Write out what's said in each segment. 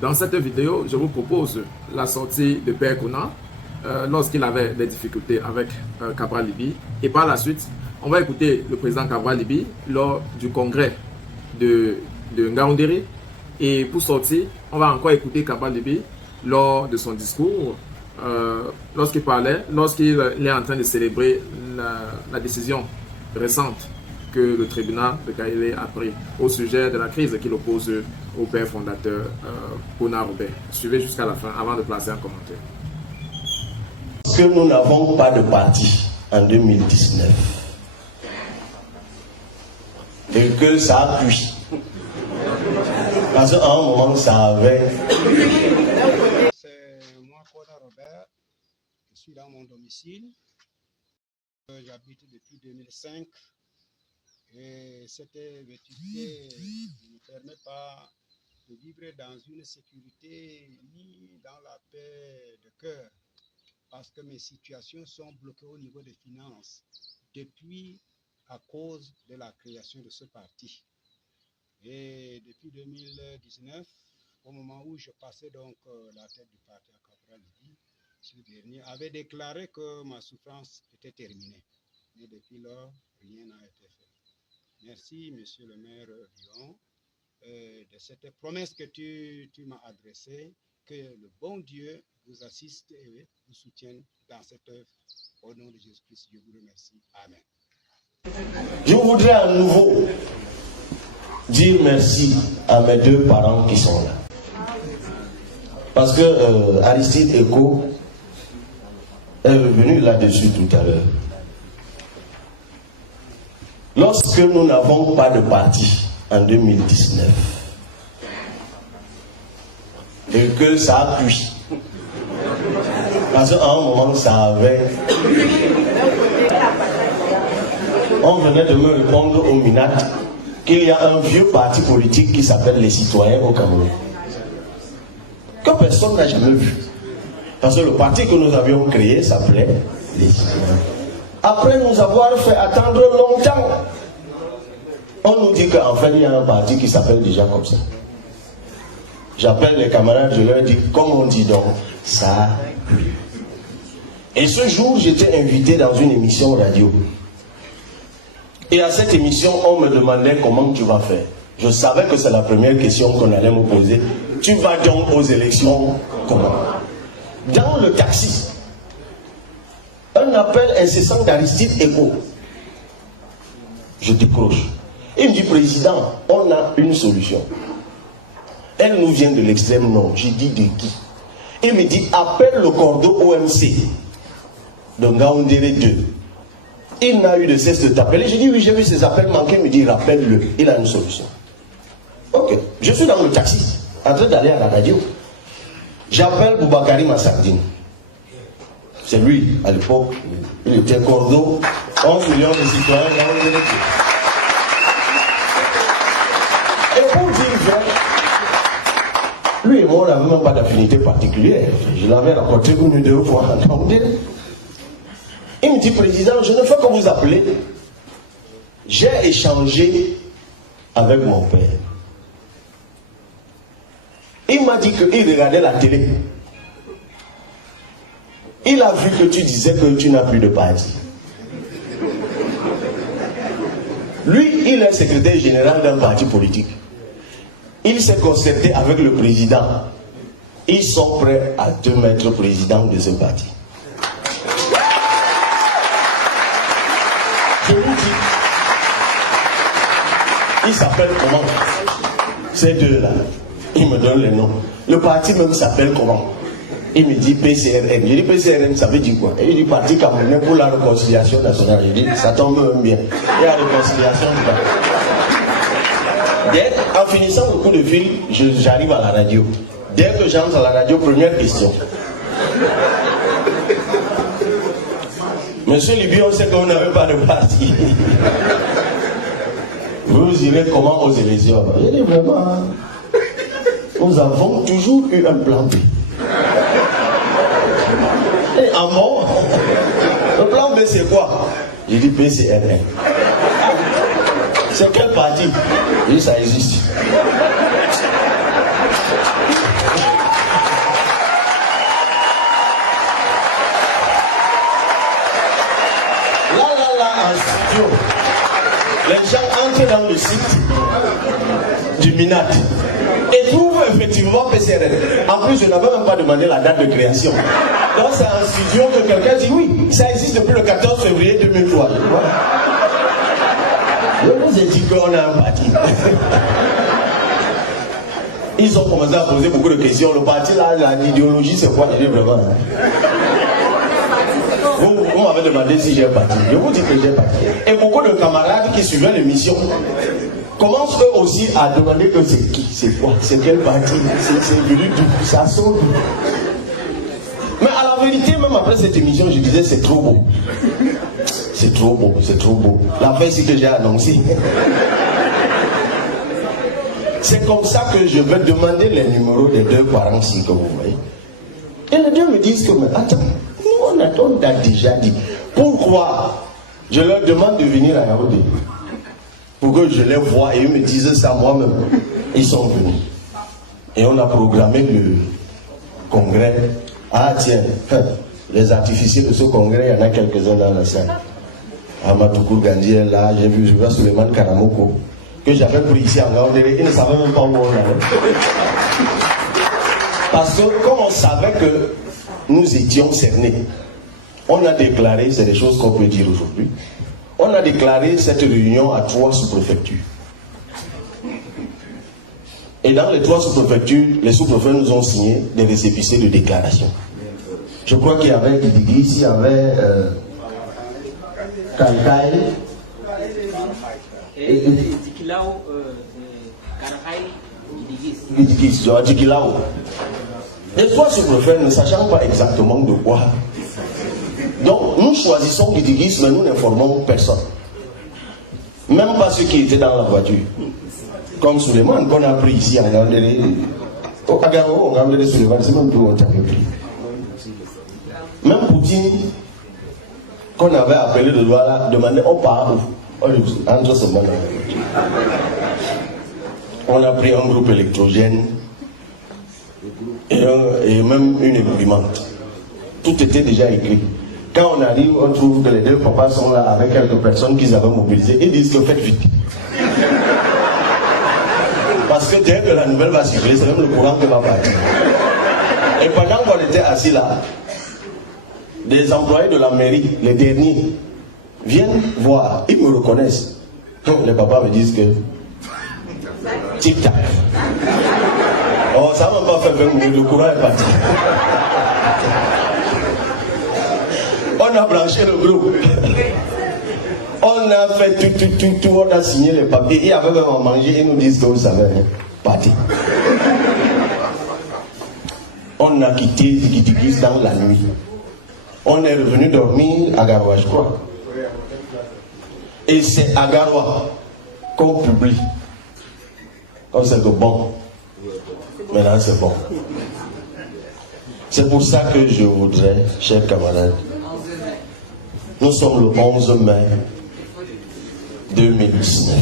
Dans cette vidéo, je vous propose la sortie de Père Kona lorsqu'il avait des difficultés avec Cabral Libye. Et par la suite, on va écouter le président Cabral Libye lors du congrès de Ngaoundéré. Et pour sortir, on va encore écouter Cabral Libye lors de son discours, lorsqu'il parlait, lorsqu'il est en train de célébrer la décision récente que le tribunal de Kaélé a pris au sujet de la crise qu'il oppose au père fondateur Kona Robert. Suivez jusqu'à la fin avant de placer un commentaire. Parce que nous n'avons pas de parti en 2019 et que ça appuie. Parce qu'à un moment, ça avait... C'est moi, Kona Robert. Je suis dans mon domicile. J'habite depuis 2005. Et cette vétusté ne me permet pas de vivre dans une sécurité ni dans la paix de cœur. Parce que mes situations sont bloquées au niveau des finances depuis à cause de la création de ce parti. Et depuis 2019, au moment où je passais donc la tête du parti à Cabral Libye, ce dernier avait déclaré que ma souffrance était terminée. Mais depuis lors, rien n'a été fait. Merci, monsieur le maire Vion, de cette promesse que tu m'as adressée, que le bon Dieu vous assiste et vous soutienne dans cette œuvre. Au nom de Jésus-Christ, je vous remercie. Amen. Je voudrais à nouveau dire merci à mes deux parents qui sont là. Parce que Aristide Eko est revenu là-dessus tout à l'heure. Lorsque nous n'avons pas de parti en 2019 et que ça appuie, parce qu'à un moment ça avait... On venait de me répondre au MINAT qu'il y a un vieux parti politique qui s'appelle les Citoyens au Cameroun, que personne n'a jamais vu. Parce que le parti que nous avions créé s'appelait les Citoyens. Après nous avoir fait attendre longtemps, on nous dit qu'en fait il y a un parti qui s'appelle déjà comme ça. J'appelle les camarades, je leur dis, comme on dit donc, ça. Et ce jour, j'étais invité dans une émission radio. Et à cette émission, on me demandait comment tu vas faire. Je savais que c'est la première question qu'on allait me poser. Tu vas donc aux élections comment? Dans le taxi, un appel incessant d'Aristide Eko. Je décroche. Il me dit, président, on a une solution. Elle nous vient de l'extrême nord. J'ai dit, de qui? Il me dit, appelle le cordeau OMC de Ngaoundéré 2. Il n'a eu de cesse de t'appeler. J'ai dit, oui, j'ai vu ses appels manquer. Il me dit, rappelle-le. Il a une solution. Ok. Je suis dans le taxi, en train d'aller à la radio. J'appelle Boubacarry Massardine. C'est lui, à l'époque, il était cordeau, 11 millions de citoyens. Et pour dire vrai, lui et moi, on n'avait même pas d'affinité particulière. Je l'avais rencontré une ou deux fois en Ngaoundéré. Il me dit, président, je ne fais que vous appeler. J'ai échangé avec mon père. Il m'a dit qu'il regardait la télé. Il a vu que tu disais que tu n'as plus de parti. Lui, il est secrétaire général d'un parti politique. Il s'est concerté avec le président. Ils sont prêts à te mettre président de ce parti. Je vous dis, il s'appelle comment? Ces deux-là, ils me donnent les noms. Le parti même s'appelle comment? Il me dit PCRN. Je dis PCRN, ça veut dire quoi? Et il dit Parti camerounais pour la réconciliation nationale. Je dis, ça tombe même bien. Il y a réconciliation du En finissant le coup de fil, j'arrive à la radio. Dès que j'entre à la radio, première question. Monsieur Libye, on sait qu'on n'avait pas de parti. Vous irez comment aux élections? Il dit vraiment, nous avons toujours eu un plan B. Et à mort, le plan B c'est quoi? J'ai dit PCRN. C'est quel parti? Il dit ça existe. site du MINAT et trouve effectivement PCRL. En plus, je n'avais même pas demandé la date de création. Donc c'est un studio que quelqu'un dit oui, ça existe depuis le 14 février 2003. Je vous ai dit qu'on a un parti. Ils ont commencé à poser beaucoup de questions. Le parti là, l'idéologie c'est quoi? Je dis vraiment. Vous m'avez demandé si j'ai un parti. Je vous dis que j'ai un parti. Et beaucoup de camarades qui suivaient l'émission commencent eux aussi à demander que c'est qui, c'est quoi, c'est quel parti, c'est venu d'où, ça sort d'où. Mais à la vérité, même après cette émission, je disais c'est trop beau. C'est trop beau, c'est trop beau. La fin, c'est que j'ai annoncé. C'est comme ça que je vais demander les numéros des deux parents si que vous voyez. Et les deux me disent que, mais attends, nous on a déjà dit. Pourquoi je leur demande de venir à Yaoundé pour que je les voie et ils me disent ça moi-même. Ils sont venus. Et on a programmé le congrès. Ah tiens, les artificiers de ce congrès, il y en a quelques-uns dans la salle. Amatoukour Gandhi est là, j'ai vu Suleiman Karamoko, que j'avais pris ici en Yaoundé, il ne savait même pas où on allait. Parce que comme on savait que nous étions cernés, on a déclaré, c'est des choses qu'on peut dire aujourd'hui, on a déclaré cette réunion à 3 sous-préfectures. Et dans les 3 sous-préfectures, les sous-préfets nous ont signé des récépissés de déclaration. Je crois qu'il y avait Idigis, il y avait Kalkai et Idigis. Les 3 sous-préfets ne sachant pas exactement de quoi. Donc nous choisissons Idigis, mais nous n'informons personne. Même pas ceux qui étaient dans la voiture. Comme Suleiman qu'on a pris ici en Gandéré. Au Agaro, en Gandéré Suleiman, c'est même plus où on t'avait pris. Même Poutine, qu'on avait appelé de Douala, demandait on part où? Entre ce moment. On a pris un groupe électrogène et même une ébouillante. Tout était déjà écrit. Quand on arrive, on trouve que les deux papas sont là avec quelques personnes qu'ils avaient mobilisées. Ils disent que faites vite. Parce que dès que la nouvelle va circuler, c'est même le courant qui va partir. Et pendant qu'on était assis là, des employés de la mairie, les derniers, viennent voir. Ils me reconnaissent. Les papas me disent que tic-tac. Oh, ça ne m'a pas fait 20 minutes, le courant est parti. On a branché le groupe. On a fait tout, on a signé les papiers. Il y avait même à manger, ils nous disent que vous savez, parti. On a quitté Zikitikis dans la nuit. On est revenu dormir à Garoua, je crois. Et c'est à Garoua qu'on publie. Comme c'est que bon. Maintenant c'est bon. C'est pour ça que je voudrais, chers camarades, nous sommes le 11 mai 2019.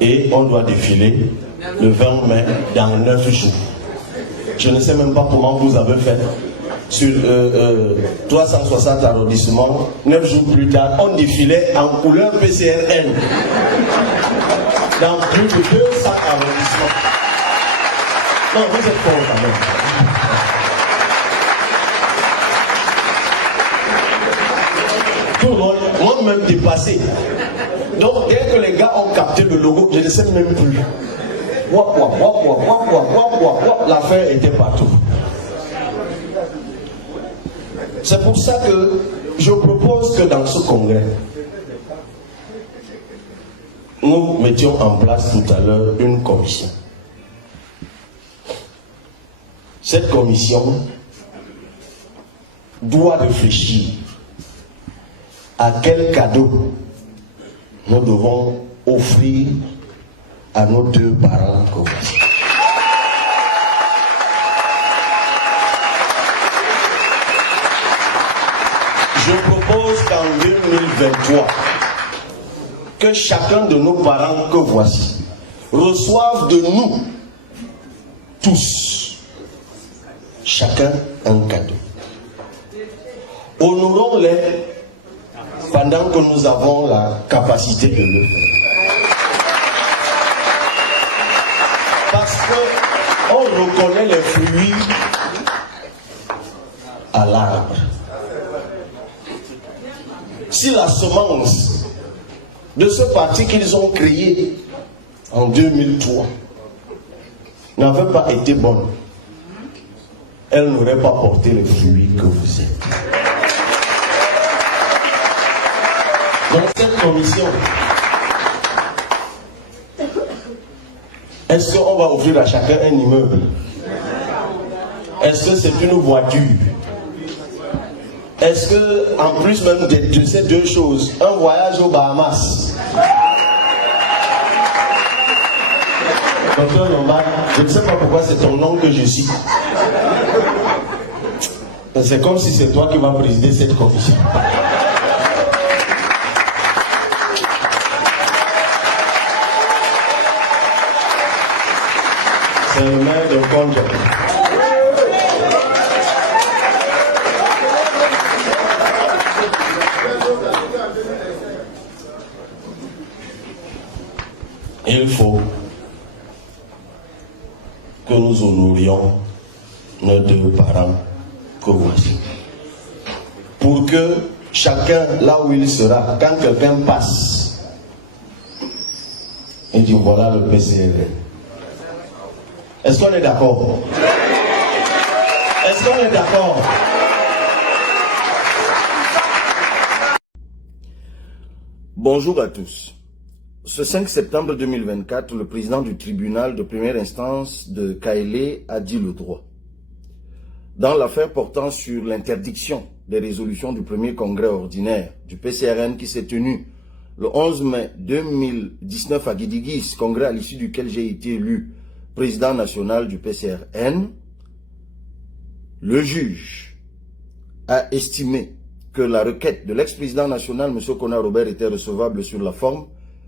Et on doit défiler le 20 mai dans 9 jours. Je ne sais même pas comment vous avez fait. Sur 360 arrondissements, 9 jours plus tard, on défilait en couleur PCRL. Dans plus de 200 arrondissements. Non, vous êtes fort quand même. Tout le monde, moi-même dépassé. Donc dès que les gars ont capté le logo, je ne sais même plus. L'affaire était partout. C'est pour ça que je propose que dans ce congrès, nous mettions en place tout à l'heure une commission. Cette commission doit réfléchir à quel cadeau nous devons offrir à nos 2 parents caucasiens. Je propose qu'en 2023, que chacun de nos parents que voici reçoive de nous tous, chacun un cadeau. Honorons-les pendant que nous avons la capacité de le faire. qu'on reconnaît les fruits à l'arbre. Si la semence de ce parti qu'ils ont créé en 2003 n'avait pas été bonne, elle n'aurait pas porté les fruits que vous êtes. Donc cette commission, est-ce qu'on va offrir à chacun un immeuble? Est-ce que c'est une voiture? Est-ce que, en plus même de ces deux choses, un voyage aux Bahamas? Docteur Lombard, je ne sais pas pourquoi c'est ton nom que je cite. C'est comme si c'est toi qui vas présider cette commission. C'est le maire de Congo. Il faut que nous honorions nos deux parents que voici. Pour que chacun, là où il sera, quand quelqu'un passe, il dit voilà le PCRN. Est-ce qu'on est d'accord? Est-ce qu'on est d'accord? Bonjour à tous. Ce 5 septembre 2024, le président du tribunal de première instance de Kaélé a dit le droit. Dans l'affaire portant sur l'interdiction des résolutions du premier congrès ordinaire du PCRN qui s'est tenu le 11 mai 2019 à Guidigis, congrès à l'issue duquel j'ai été élu président national du PCRN, le juge a estimé que la requête de l'ex-président national, M. Kona Robert, était recevable sur la forme,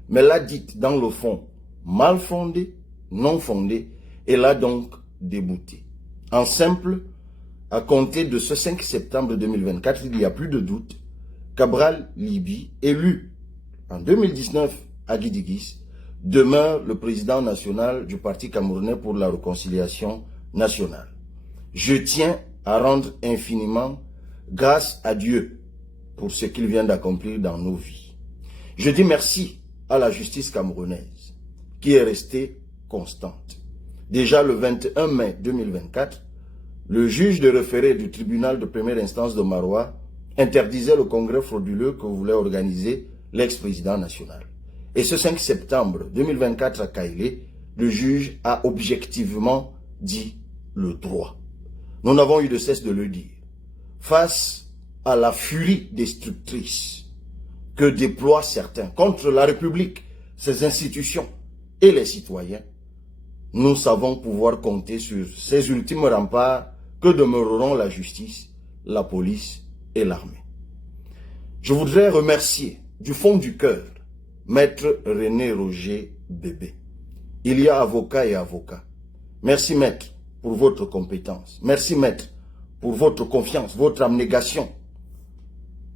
mais l'a dite dans le fond mal fondée, non fondée, et l'a donc déboutée. En simple, à compter de ce 5 septembre 2024, il n'y a plus de doute, Cabral Libye, élu en 2019 à Guidigis, demeure le président national du Parti camerounais pour la réconciliation nationale. Je tiens à rendre infiniment grâce à Dieu pour ce qu'il vient d'accomplir dans nos vies. Je dis merci à la justice camerounaise qui est restée constante. Déjà le 21 mai 2024, le juge de référé du tribunal de première instance de Maroua interdisait le congrès frauduleux que voulait organiser l'ex-président national. Et ce 5 septembre 2024 à Kaélé, le juge a objectivement dit le droit. Nous n'avons eu de cesse de le dire. Face à la furie destructrice que déploient certains contre la République, ses institutions et les citoyens, nous savons pouvoir compter sur ces ultimes remparts que demeureront la justice, la police et l'armée. Je voudrais remercier du fond du cœur Maître René Roger Bébé. Il y a avocats et avocats. Merci Maître pour votre compétence. Merci Maître pour votre confiance, votre abnégation.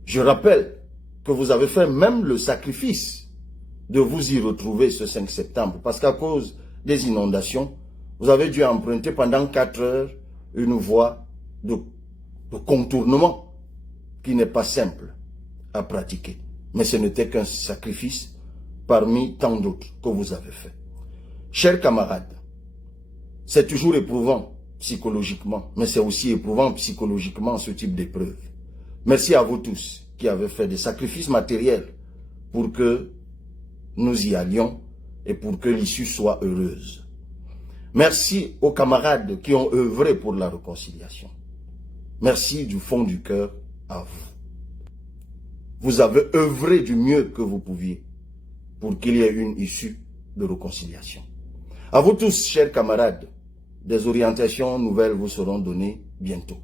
Je rappelle que vous avez fait même le sacrifice de vous y retrouver ce 5 septembre. Parce qu'à cause des inondations, vous avez dû emprunter pendant 4 heures une voie de contournement qui n'est pas simple à pratiquer. Mais ce n'était qu'un sacrifice parmi tant d'autres que vous avez fait. Chers camarades, c'est toujours éprouvant psychologiquement, mais c'est aussi éprouvant psychologiquement ce type d'épreuve. Merci à vous tous qui avez fait des sacrifices matériels pour que nous y allions et pour que l'issue soit heureuse. Merci aux camarades qui ont œuvré pour la réconciliation. Merci du fond du cœur à vous. Vous avez œuvré du mieux que vous pouviez pour qu'il y ait une issue de réconciliation. À vous tous, chers camarades, des orientations nouvelles vous seront données bientôt.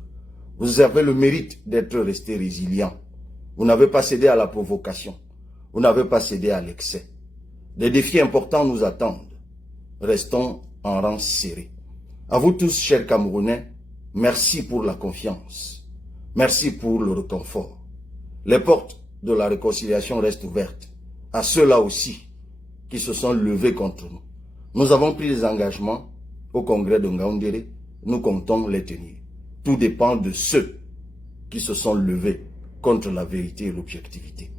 Vous avez le mérite d'être restés résilients. Vous n'avez pas cédé à la provocation. Vous n'avez pas cédé à l'excès. Des défis importants nous attendent. Restons en rang serré. À vous tous, chers Camerounais, merci pour la confiance. Merci pour le réconfort. Les portes de la réconciliation restent ouvertes à ceux-là aussi qui se sont levés contre nous. Nous avons pris des engagements au congrès de Ngaoundéré, nous comptons les tenir. Tout dépend de ceux qui se sont levés contre la vérité et l'objectivité.